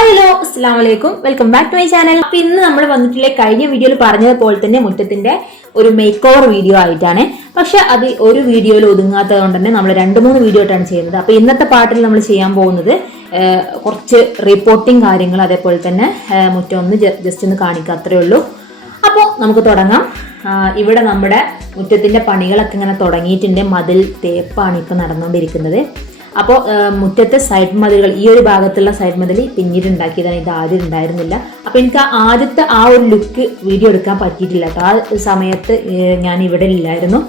അസ്സലാമലൈക്കും welcome back to my channel അപ്പൊ ഇന്ന് നമ്മൾ വന്നിട്ടുള്ള കഴിഞ്ഞ വീഡിയോയിൽ പറഞ്ഞതുപോലെ തന്നെ മുറ്റത്തിന്റെ ഒരു മേക്ക് ഓവർ വീഡിയോ ആയിട്ടാണ്. പക്ഷെ അത് ഒരു വീഡിയോയിൽ ഒതുങ്ങാത്തത് കൊണ്ട് തന്നെ നമ്മൾ രണ്ട് മൂന്ന് വീഡിയോ ആയിട്ടാണ് ചെയ്യുന്നത്. അപ്പൊ ഇന്നത്തെ പാട്ടിൽ നമ്മൾ ചെയ്യാൻ പോകുന്നത് കുറച്ച് റിപ്പോർട്ടിംഗ് കാര്യങ്ങൾ അതേപോലെ തന്നെ മുറ്റം ഒന്ന് ജസ്റ്റ് ഒന്ന് കാണിക്കുക അത്രേ ഉള്ളൂ. അപ്പോൾ നമുക്ക് തുടങ്ങാം. ഇവിടെ നമ്മുടെ മുറ്റത്തിന്റെ പണികളൊക്കെ ഇങ്ങനെ തുടങ്ങിയിട്ടുണ്ട്. മതിൽ തേപ്പാണ് ഇപ്പൊ നടന്നുകൊണ്ടിരിക്കുന്നത് അപ്പോൾ മുറ്റത്തെ സൈഡ് മതിലുകൾ ഈ ഒരു ഭാഗത്തുള്ള സൈഡ് മതിൽ പിന്നീട് ഉണ്ടാക്കിയതാണ് ഇത് ആദ്യം ഉണ്ടായിരുന്നില്ല. അപ്പോൾ എനിക്ക് ആദ്യത്തെ ആ ഒരു ലുക്ക് വീഡിയോ എടുക്കാൻ പറ്റിയിട്ടില്ല കേട്ടോ. ആ സമയത്ത് ഞാൻ ഇവിടെ ഇല്ലായിരുന്നു.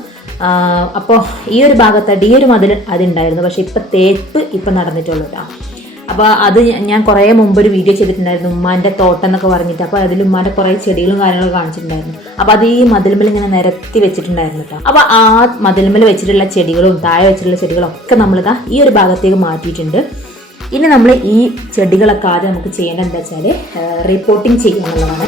അപ്പോൾ ഈ ഒരു ഭാഗത്തായിട്ട് ഈ ഒരു മതിൽ അതുണ്ടായിരുന്നു. പക്ഷേ ഇപ്പം തേപ്പ് ഇപ്പം നടന്നിട്ടുള്ളൂ കേട്ടോ. അപ്പോൾ അത് ഞാൻ കുറേ മുമ്പ് ഒരു വീഡിയോ ചെയ്തിട്ടുണ്ടായിരുന്നു ഉമ്മാന്റെ തോട്ടം എന്നൊക്കെ പറഞ്ഞിട്ട്. അപ്പോൾ അതിൽ ഉമ്മാന്റെ കുറേ ചെടികളും കാര്യങ്ങളും കാണിച്ചിട്ടുണ്ടായിരുന്നു. അപ്പോൾ അത് ഈ മതിൽമേൽ ഇങ്ങനെ നിരത്തി വെച്ചിട്ടുണ്ടായിരുന്നു കേട്ടോ അപ്പോൾ ആ മതിൽമൽ വെച്ചിട്ടുള്ള ചെടികളും താഴെ വെച്ചിട്ടുള്ള ചെടികളും ഒക്കെ നമ്മളിതാ ഈ ഒരു ഭാഗത്തേക്ക് മാറ്റിയിട്ടുണ്ട്. ഇനി നമ്മൾ ഈ ചെടികളൊക്കെ ആദ്യം നമുക്ക് ചെയ്യേണ്ടത് എന്താ വെച്ചാൽ റിപ്പോർട്ടിങ് ചെയ്യുക എന്നുള്ളതാണ്.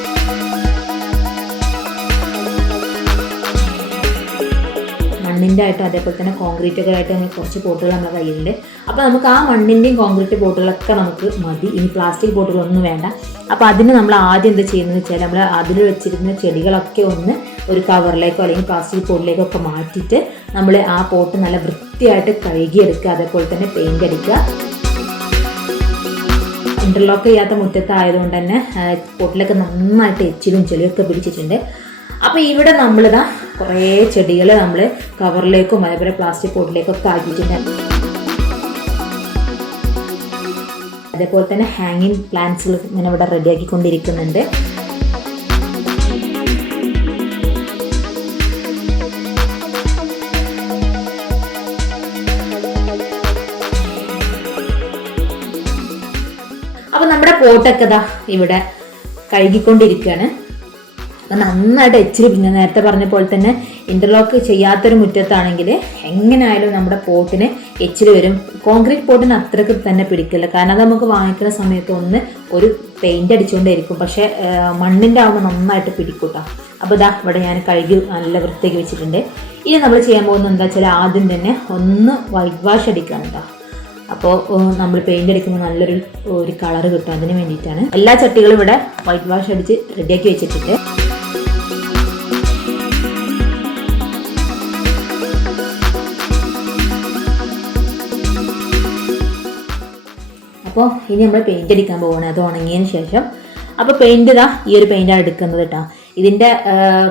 മണ്ണിന്റെ ആയിട്ടും അതേപോലെ തന്നെ കോൺക്രീറ്റ് ആയിട്ട് നമ്മൾ കുറച്ച് പോട്ടുകൾ നമ്മുടെ കയ്യിലുണ്ട്. അപ്പോൾ നമുക്ക് ആ മണ്ണിന്റെയും കോൺക്രീറ്റ് പോട്ടുകളൊക്കെ നമുക്ക് മതി. ഇനി പ്ലാസ്റ്റിക് പോട്ടുകളൊന്നും വേണ്ട. അപ്പോൾ അതിന് നമ്മൾ ആദ്യം എന്താ ചെയ്യുന്നത് വെച്ചാൽ നമ്മൾ അതിൽ വെച്ചിരുന്ന ചെടികളൊക്കെ ഒന്ന് ഒരു കവറിലേക്കോ അല്ലെങ്കിൽ പ്ലാസ്റ്റിക് പോട്ടിലേക്കോ ഒക്കെ മാറ്റിയിട്ട് നമ്മൾ ആ പോട്ട് നല്ല വൃത്തിയായിട്ട് കഴുകിയെടുക്കുക. അതേപോലെ തന്നെ പെയിന്റ് അടിക്കുക. ഇന്റർലോക്ക് ചെയ്യാത്ത മുറ്റത്തായതുകൊണ്ട് തന്നെ പൊട്ടിലൊക്കെ നന്നായിട്ട് എച്ചിലും ചെളിയൊക്കെ പിടിച്ചിട്ടുണ്ട്. അപ്പോൾ ഇവിടെ നമ്മളിതാ കുറേ ചെടികൾ നമ്മൾ കവറിലേക്കും അതേപോലെ പ്ലാസ്റ്റിക് പോട്ടിലേക്കും ഒക്കെ ആക്കിയിട്ടുണ്ട്. അതേപോലെ തന്നെ ഹാങ്ങിങ് പ്ലാന്റ്സുകൾ ഇങ്ങനെ ഇവിടെ റെഡിയാക്കിക്കൊണ്ടിരിക്കുന്നുണ്ട് അപ്പൊ നമ്മുടെ പോട്ടൊക്കെ ദാ ഇവിടെ കഴുകിക്കൊണ്ടിരിക്കുകയാണ് അപ്പൊ നന്നായിട്ട് എച്ചിരി പിന്നെ നേരത്തെ പറഞ്ഞ പോലെ തന്നെ ഇന്റർലോക്ക് ചെയ്യാത്തൊരു മുറ്റത്താണെങ്കിൽ എങ്ങനെയായാലും നമ്മുടെ പോട്ടിന് എച്ചിരി വരും. കോൺക്രീറ്റ് പോട്ടിന് അത്രയ്ക്ക് തന്നെ പിടിക്കില്ല. കാരണം അത് നമുക്ക് വാങ്ങിക്കുന്ന സമയത്ത് ഒന്ന് ഒരു പെയിന്റ് അടിച്ചുകൊണ്ടേയിരിക്കും പക്ഷേ മണ്ണിന്റെ ആകുമ്പോൾ നന്നായിട്ട് പിടിക്കൂട്ടാ അപ്പോൾ ഇതാ ഇവിടെ ഞാൻ കഴുകി നല്ല വൃത്തിയാക്കി വെച്ചിട്ടുണ്ട്. ഇനി നമ്മൾ ചെയ്യാൻ പോകുന്നത് എന്താ വെച്ചാൽ ആദ്യം തന്നെ ഒന്ന് വൈറ്റ് വാഷ് അടിക്കാൻ കേട്ടോ അപ്പോൾ നമ്മൾ പെയിന്റ് അടിക്കുമ്പോൾ നല്ലൊരു ഒരു കളർ കിട്ടും. അതിന് വേണ്ടിയിട്ടാണ്. എല്ലാ ചട്ടികളും ഇവിടെ വൈറ്റ് വാഷ് അടിച്ച് റെഡിയാക്കി വെച്ചിട്ടുണ്ട്. അപ്പോൾ ഇനി നമ്മൾ പെയിന്റ് അടിക്കാൻ പോവുകയാണ് അത് ഉണങ്ങിയതിന് ശേഷം. അപ്പോൾ പെയിന്റ് ഇതാ ഈ ഒരു പെയിന്റാണ് എടുക്കുന്നത് കേട്ടോ ഇതിന്റെ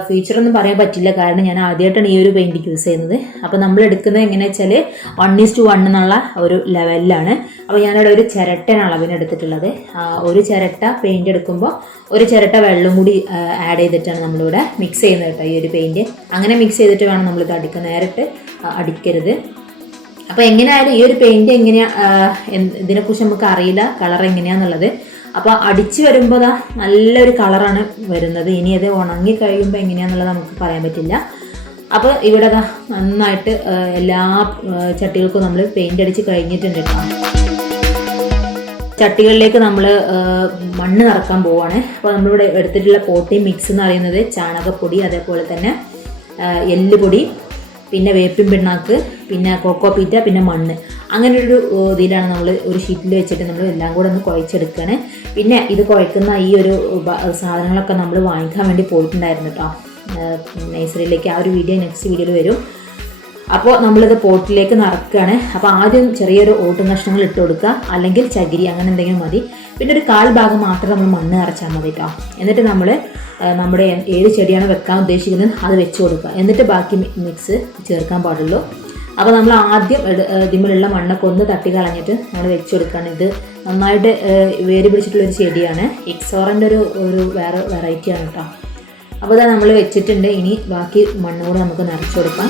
ഫീച്ചർ ഒന്നും പറയാൻ പറ്റില്ല. കാരണം ഞാൻ ആദ്യമായിട്ടാണ് ഈ ഒരു പെയിന്റ് യൂസ് ചെയ്യുന്നത്. അപ്പോൾ നമ്മൾ എടുക്കുന്നത് എങ്ങനെ വെച്ചാൽ വൺ ഈസ് ടു വൺ എന്നുള്ള ഒരു ലെവലിലാണ് അപ്പോൾ ഞാനിവിടെ ഒരു ചിരട്ടൻ അളവിന് എടുത്തിട്ടുള്ളത്. ഒരു ചിരട്ട പെയിന്റ് എടുക്കുമ്പോൾ ഒരു ചിരട്ട വെള്ളം കൂടി ആഡ് ചെയ്തിട്ടാണ് നമ്മളിവിടെ മിക്സ് ചെയ്യുന്നത് കേട്ടോ ഈ ഒരു പെയിന്റ് അങ്ങനെ മിക്സ് ചെയ്തിട്ട് വേണം നമ്മളിത് അടിക്കാൻ. നേരിട്ട് അടിക്കരുത്. അപ്പോൾ എങ്ങനെയായാലും ഈ ഒരു പെയിന്റ് എങ്ങനെയാ ഇതിനെ എന്ത് ഇതിനെക്കുറിച്ച് നമുക്ക് അറിയില്ല കളർ എങ്ങനെയാന്നുള്ളത്. അപ്പോൾ അടിച്ചു വരുമ്പോ ദാ നല്ലൊരു കളറാണ് വരുന്നത്. ഇനി അത് ഉണങ്ങി കഴിയുമ്പോൾ എങ്ങനെയാന്നുള്ളത് നമുക്ക് പറയാൻ പറ്റില്ല. അപ്പോൾ ഇവിടെ നന്നായിട്ട് എല്ലാ ചട്ടികൾക്കും നമ്മൾ പെയിന്റ് അടിച്ച് കഴിഞ്ഞിട്ടുണ്ട് ചട്ടികളിലേക്ക് നമ്മൾ മണ്ണ് നിറക്കാൻ പോവാണ്. അപ്പോൾ നമ്മളിവിടെ എടുത്തിട്ടുള്ള പോട്ടി മിക്സ് എന്ന് പറയുന്നത് ചാണകപ്പൊടി അതേപോലെ തന്നെ എല്ലുപൊടി പിന്നെ വേപ്പിൻ പിണ്ണാക്ക് പിന്നെ കൊക്കോ പീറ്റ പിന്നെ മണ്ണ്. അങ്ങനെ ഒരു ഇതിലാണ് നമ്മൾ ഒരു ഷീറ്റിൽ വെച്ചിട്ട് നമ്മൾ എല്ലാം കൂടെ ഒന്ന് കുഴച്ചെടുക്കുകയാണ് പിന്നെ ഇത് കുഴക്കുന്ന ഈ ഒരു സാധനങ്ങളൊക്കെ നമ്മൾ വാങ്ങിക്കാൻ വേണ്ടി പോയിട്ടുണ്ടായിരുന്നു കേട്ടോ നഴ്സറിയിലേക്ക് ആ ഒരു വീഡിയോ നെക്സ്റ്റ് വീഡിയോയിൽ വരും. അപ്പോൾ നമ്മളിത് പോട്ടിലേക്ക് നിറക്കുകയാണ് അപ്പോൾ ആദ്യം ചെറിയൊരു ഓട്ടും കഷ്ണങ്ങൾ ഇട്ട് കൊടുക്കുക. അല്ലെങ്കിൽ ചകിരി അങ്ങനെ എന്തെങ്കിലും മതി. പിന്നെ ഒരു കാൽ ഭാഗം മാത്രം നമ്മൾ മണ്ണ് നിറച്ചാൽ മതി കേട്ടോ എന്നിട്ട് നമ്മൾ നമ്മുടെ ഏത് ചെടിയാണ് വെക്കാൻ ഉദ്ദേശിക്കുന്നത് അത് വെച്ച് കൊടുക്കുക. എന്നിട്ട് ബാക്കി മിക്സ് ചേർക്കാൻ പാടുള്ളൂ. അപ്പോൾ നമ്മൾ ആദ്യം ഇതിമുള്ള മണ്ണൊക്കെ ഒന്ന് തട്ടി കളഞ്ഞിട്ട് നമ്മൾ വെച്ച് കൊടുക്കുകയാണ്. ഇത് നന്നായിട്ട് വേര് പിടിച്ചിട്ടുള്ള ഒരു ചെടിയാണ്. എക്സോറിന്റെ ഒരു ഒരു വേറെ വെറൈറ്റിയാണ് കേട്ടോ അപ്പോൾ ഇതാ നമ്മൾ വെച്ചിട്ടുണ്ട്. ഇനി ബാക്കി മണ്ണ് കൂടെ നമുക്ക് നിറച്ച് കൊടുക്കാം.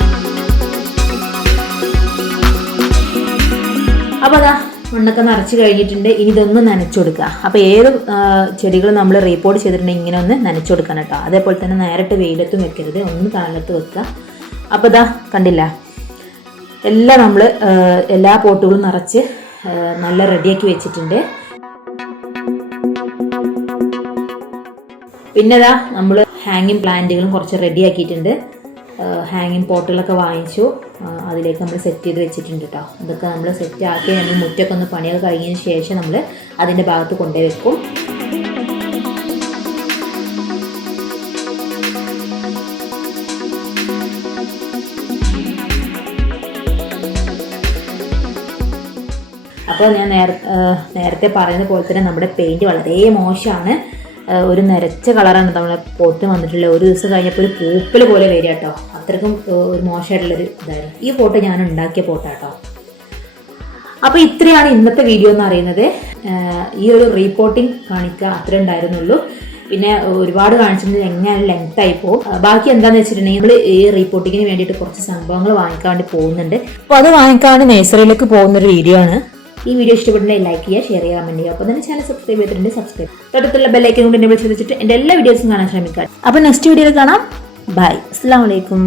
അപ്പോൾ അതാ മണ്ണൊക്കെ നിറച്ച് കഴിഞ്ഞിട്ടുണ്ട്. ഇനി ഇതൊന്ന് നനച്ചു കൊടുക്കുക. അപ്പോൾ ഏത് ചെടികൾ നമ്മൾ റീപ്പോർട്ട് ചെയ്തിട്ടുണ്ടെങ്കിൽ ഇങ്ങനെ ഒന്ന് നനച്ചു കൊടുക്കണം കേട്ടോ. അതേപോലെ തന്നെ നേരിട്ട് വെയിലത്തും വെക്കരുത്. ഒന്ന് താഴത്ത് വെക്കുക. അപ്പോൾ ഇതാ കണ്ടില്ല? എല്ലാം നമ്മൾ എല്ലാ പോട്ടുകളും നിറച്ച് നല്ല റെഡിയാക്കി വെച്ചിട്ടുണ്ട്. പിന്നെ ഇതാ നമ്മൾ ഹാങ്ങിങ് പ്ലാന്റുകളും കുറച്ച് റെഡി ആക്കിയിട്ടുണ്ട് ഹാങ്ങിങ് പോട്ടുകളൊക്കെ വാങ്ങിച്ചു. അതിലേക്ക് നമ്മൾ സെറ്റ് ചെയ്ത് വെച്ചിട്ടുണ്ട് കേട്ടോ അതൊക്കെ നമ്മൾ സെറ്റ് ആക്കി നമ്മൾ മുറ്റൊക്കെ ഒന്ന് പണിയൊക്കെ കഴിഞ്ഞതിന് ശേഷം നമ്മൾ അതിന്റെ ഭാഗത്ത് കൊണ്ടുപോയി വെക്കും. അപ്പോൾ ഞാൻ നേരത്തെ നേരത്തെ പറയുന്ന പോലെ തന്നെ നമ്മുടെ പെയിന്റ് വളരെ മോശമാണ്. ഒരു നിരച്ച കളറാണ് നമ്മളെ പോട്ട് വന്നിട്ടുള്ളത്. ഒരു ദിവസം കഴിഞ്ഞപ്പോൾ ഒരു പൂപ്പൽ പോലെ വരിക കേട്ടോ. അത്രക്കും ഒരു മോശമായിട്ടുള്ളൊരു ഇതായിരുന്നു. ഈ ഫോട്ടോ ഞാൻ ഉണ്ടാക്കിയ ഫോട്ടോ കേട്ടോ. അപ്പോൾ ഇത്രയാണ് ഇന്നത്തെ വീഡിയോ എന്ന് അറിയുന്നത് ഈ ഒരു റീപോർട്ടിംഗ് കാണിക്കുക അത്രേ ഉണ്ടായിരുന്നുള്ളൂ. പിന്നെ ഒരുപാട് കാണിച്ചിട്ട് എങ്ങനെ ലെങ്ത് ആയി പോകും. ബാക്കി എന്താന്ന് വെച്ചിട്ടുണ്ടെങ്കിൽ നമ്മൾ ഈ റീപോർട്ടിങ്ങിന് വേണ്ടിയിട്ട് കുറച്ച് സംഭവങ്ങൾ വാങ്ങിക്കാൻ വേണ്ടി പോകുന്നുണ്ട്. അപ്പോൾ അത് വാങ്ങിക്കാൻ നഴ്സറിയിലേക്ക് പോകുന്ന ഒരു വീഡിയോ ആണ്. ഈ വീഡിയോ ഇഷ്ടപ്പെട്ടുണ്ടെങ്കിൽ ലൈക്ക് ചെയ്യുക ഷെയർ ചെയ്യുക കമന്റ് ചെയ്യുക. അപ്പോൾ തന്നെ ചാനൽ സബ്സ്ക്രൈബ് ചെയ്തിട്ടുണ്ട് സബ്സ്ക്രൈബ് തൊട്ടത്തുള്ള ബെല്ലൈക്കൻ കൊണ്ട് എന്നെ വിളിച്ച് വെച്ചിട്ട് എന്റെ എല്ലാ വീഡിയോസും കാണാൻ ശ്രമിക്കുക. അപ്പോൾ നെക്സ്റ്റ് വീഡിയോയിൽ കാണാം. ബൈ അസ്സാം വലൈക്കും